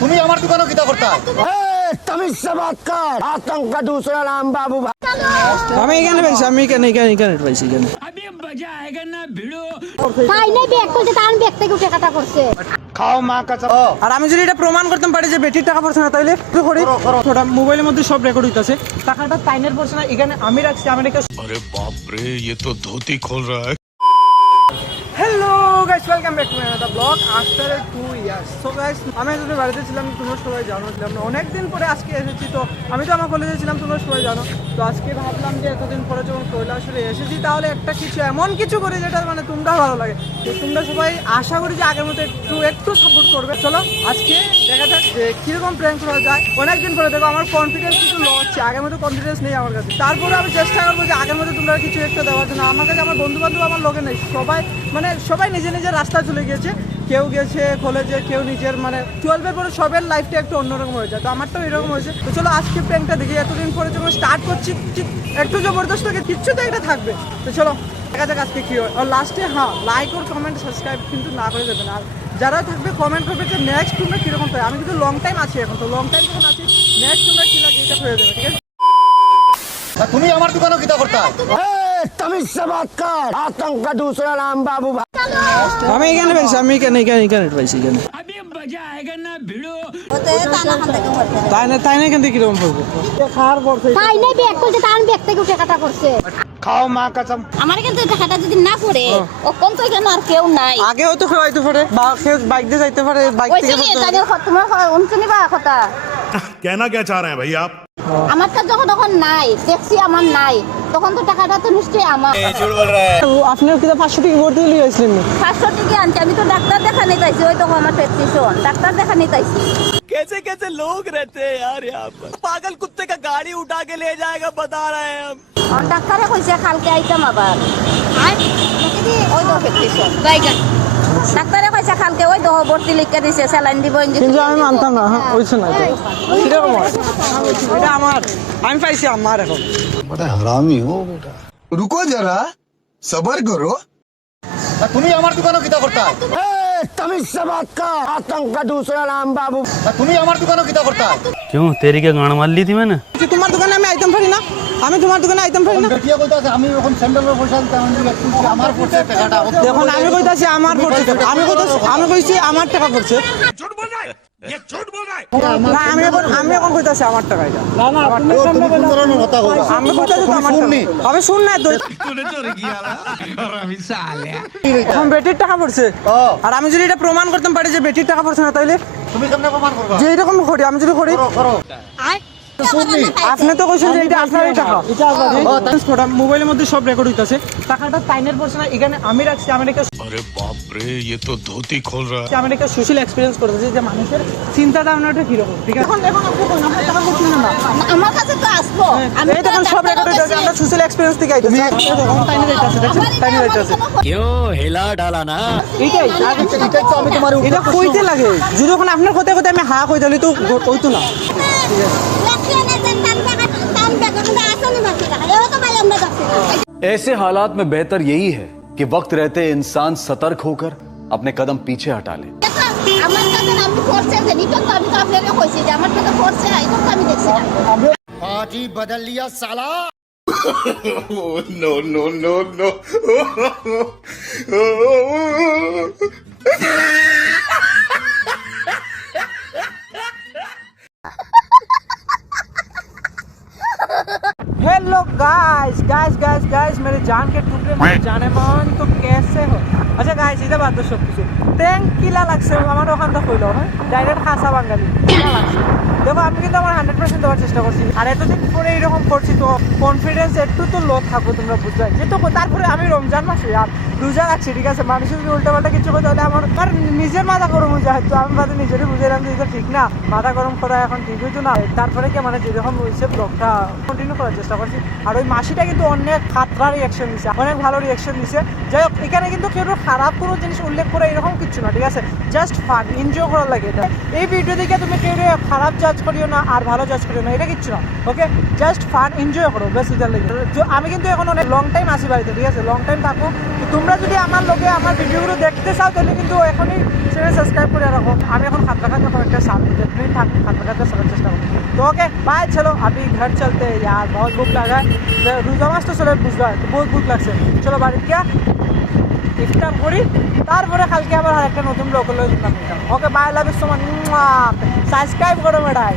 তুমি আমার দোকানে কিতা করতা? तमीज से बात कर। आतंक का दूसरा नाम बाबू भाई। আমি এখানে পাইছি, আমি এখানে পাইছি এখানে। তাই নাই ব্যাগ করছে, তার ব্যাগ থেকে উঠে কাটা করছে। खाओ माँ कसम। আর আমি যদি এটা প্রমাণ করতে পারি যে বেটির টাকা পড়ছে না, তাইলে একটু করি ওটা মোবাইলের মধ্যে সব রেকর্ড হইতাছে। টাকাটা তাইনের পড়ছে না, এখানে আমি রাখছি, আমি রেখে। अरे बाप रे, ये तो धोती खोल रहा है। Hello guys, welcome back to another blog after 2 years. So guys, আমি যদি বাড়িতে ছিলাম, তোমরা সবাই জানো, ছিলাম না অনেক দিন পরে আজকে এসেছি। তো আমি তো আমার কলেজে ছিলাম, তোমরা সবাই জানো। তো আজকে ভাবলাম যে এতদিন পরে যখন কৈলাসরে এসেছি, তাহলে একটা কিছু এমন কিছু করি যেটা মানে তোমরা ভালো লাগে। তো তোমরা সবাই আশা করি যে আগের মতো একটু সাপোর্ট করবে। চলো আজকে দেখা যাক যে কিরকম প্র্যাঙ্ক করা যায়। অনেকদিন পরে দেখো আমার কনফিডেন্স কিছু লো হচ্ছে, আগের মতো কনফিডেন্স নেই আমার কাছে। তারপরে আমি চেষ্টা করবো যে আগের মতো তোমরা কিছু একটা দেওয়ার জন্য। আমার কাছে আমার বন্ধু বান্ধব আমার লোকে নেই, সবাই নিজে নিজের রাস্তায় চলে গিয়েছে। কেউ গেছে কলেজে, কেউ নিজের মানে 12-এর পরে সবের লাইফটা একটু অন্যরকম হয়ে যায়। তো আমারটাও এরকম হয়েছে। তো চলো আজকে প্র্যাঙ্কটা দেখি। এতদিন পরে যখন স্টার্ট করছি, একটু জবরদস্ত কিচ্ছু তো একটা থাকবে। তো চলো দেখা যাক আজকে কী হয়। আর লাস্টে লাইক আর কমেন্ট সাবস্ক্রাইব কিন্তু না করে দেবেন। আর যারা থাকবে কমেন্ট করবে যে নেক্সট তোমরা কীরকম পাই। আমি কিন্তু লং টাইম আছি এখন, তো লং টাইম যখন আছি নেক্সট তোমরা কী লাগে এটা হয়ে যাবে, ঠিক আছে? তুমি আমার দোকানে কিতা করতা? तमीज से बात कर। आतंक का दूसरा नाम बाबू भाई। আমি এখানে পাইছি, আমি এখানে পাইছি এখানে। তাই না এখান থেকে কিরকম পড়বে? খাওয়ার পড়ছে। তাই নাই ব্যাগ করছে, তার ব্যাগ থেকে উঠে কাটা করছে। खाओ माँ कसम। আমার কিন্তু টাকাটা যদি না পড়ে, ও কোন তো এখানে আর কেউ নাই। আগে হয়তো কেউ আইতে পারে, বা কেউ বাইক দিয়ে যাইতে পারে, বাইক ওই থেকে যে পড়তে পারে। তাদের তোমার উনচুনি বা কথা। कहना क्या चाह रहे हैं भाई आप? আমার কাছে যখন নাই দেখছি আমার নাই, তখন তো টাকাটা তো নিশ্চয়ই আমার। আপনার কি 500 টাকা ভর্তি হলে হয়েছিলেন না? 500 টাকা আনছি, আমি তো ডাক্তার দেখানি চাইছি। ওই তো আমার প্রেসক্রিপশন, ডাক্তার দেখানি চাইছি। कैसे कैसे लोग रहते हैं यार यहाँ पर। पागल कुत्ते का गाड़ी उठा के ले जाएगा बता रहे हैं हम। আর ডাক্তারে কইছে কালকে আইতাম আবার। ওই তো প্রেসক্রিপশন ডাক্তারে কইছে কালকে, ওই তো ভর্তি লিখে দিছে, স্যালাইন দিব, ইনজেকশন। কিন্তু আমি মানতাম না, হইছে না এটা। কিরকম হয়? এটা আমার, আমি পাইছি আমার এখন। बड़ा हरामी हो बेटा। रुको जरा, सबर करो। তুমি আমার দোকানে কিতা করতা? तमीज से बात कर। आतंक का दूसरा नाम बाबू। তুমি আমার দোকানে কিতা করতা? क्यों तेरी क्या गाड़ मार ली थी मैंने? যে তোমার দোকানে আমি আইতাম পারি না, আমি তোমার দোকানে আইতাম পারি না। বেটিয়া কইতাছে আমি এখন স্যান্ডেলের পয়সা দিতে আমার পড়ছে টাকাটা। দেখুন আমি কইতাছি আমার পড়ছে টাকা। আমি কইছি আমার টাকা পড়ছে। না আমি এখন কইতাছি আমার টাকা এটা। তুমি কোন ধরনের কথা কইতা? আমি কইতাছি তো আমার টাকা। আমি শুন না তো। এখন বেটির টাকা পড়ছে। আর আমি যদি এটা প্রমাণ করতে পারি যে বেটির টাকা পড়ছে না, তাইলে তুমি কেমনে প্রমাণ করবা? যে এরকম করি, আমি যদি করি। করো। আপনি তো কইছেন যে এটা আপনারই টাকা। ওটা মোবাইলের মধ্যে সব রেকর্ড হইতাছে। টাকাটা তাইনের পড়ছে না, এখানে আমি রাখছি, আমি রেখে अरे बाप रे, ये तो धोती खोल रहा है। আমি একটা সোশ্যাল এক্সপেরিয়েন্স করতেছি যে মানুষের চিন্তা ধারণাটা কিরকম, ঠিক আছে? এখন আপনি কোন আপনার টাকা পড়ছে না? আমার কাছে তো আসবো। আমি এই তখন সব রেকর্ড হইতাছে, আমরা সোশ্যাল এক্সপেরিয়েন্স থেকে আইতাছি। এখন তাইনে যাইতাছে, দেখছেন? তাইনে যাইতাছে। क्यों हिला डाला ना? এইটাই এটাই তো আমি তোমার এটা কইতে লাগে। যদি যখন আপনার কথা কথা আমি হা কই দিলি তো হইতো না। ऐसे हालात में बेहतर यही है कि वक्त रहते इंसान सतर्क होकर अपने कदम पीछे हटा ले। আমার কাছে আমি করছে যে নিকন, তো আমি তো আপনাকে কইছি যে আমার কাছে করছে, আইতো তো আমি দেখছি না। आज ही बदल लिया साला। No no no no. Hello guys मेरे जान के टुकड़े, मेरे जाने मान तो कैसे हो? আচ্ছা গাইস, এটা বাদ দাও সব কিছু। ট্যাঙ্ক কিলা লাগছে আমার ওখানটা কইলো, হ্যাঁ ডাইরেক্ট খাসা বাঙালি কিলা লাগছে। দেখো আমি কিন্তু আমার 100% দেওয়ার চেষ্টা করছি। আর এতদিন পরে এরকম করছি, তো কনফিডেন্স একটু তো লো থাকবো, তোমরা বুঝতে যেহেতু। তারপরে আমি রমজান মাসে আর রোজা রাখছি, ঠিক আছে? মানুষের যদি উল্টাপাল্টা কিছু করে তাহলে আমার নিজের মাথা গরম হয়ে যায়। তো আমি বাদে নিজেরই বুঝাইলাম যে এটা ঠিক না, মাথা গরম করা এখন ঠিক হইতো না। তারপরে কি মানে যেরকম হয়েছে ব্লগটা কন্টিনিউ করার চেষ্টা করছি। আর ওই মাসিটা কিন্তু অনেক খাতরা রিয়াকশন দিছে, অনেক ভালো রিয়াকশন দিছে। যাই হোক, এখানে কিন্তু কেউ খারাপ কোনো জিনিস উল্লেখ করে এরকম কিছু না, ঠিক আছে? জাস্ট ফান, এনজয় করার লাগে এটা। এই ভিডিও দেখে তুমি কেউ খারাপ জাজ করিও না আর ভালো জাজ করিও না, এটা কিচ্ছু না। ওকে, জাস্ট ফান এনজয় করো, বেশ এটার লাগে। আমি কিন্তু এখন অনেক লং টাইম আসি বাড়িতে, ঠিক আছে? লং টাইম থাকো। তোমরা যদি আমার লোকে আমার ভিডিওগুলো দেখতে চাও, তাহলে কিন্তু এখনই চ্যানেল সাবস্ক্রাইব করে রাখো। আমি এখন খাতা খাতে কয়েকটা सामने जितने खाता खाते समझ चेष्टा करूँ। तो ओके बाय, चलो अभी घर चलते हैं यार, बहुत भूख लगा है। रोजा मास तो चलो बुझा है, तो बहुत भूख लगছে। চলো বাড়ি গিয়া ইফতার করি, তারপরে কালকে আবার আরেকটা নতুন ব্লগ হলো। Okay bye, love you so much, subscribe করো বেটাই।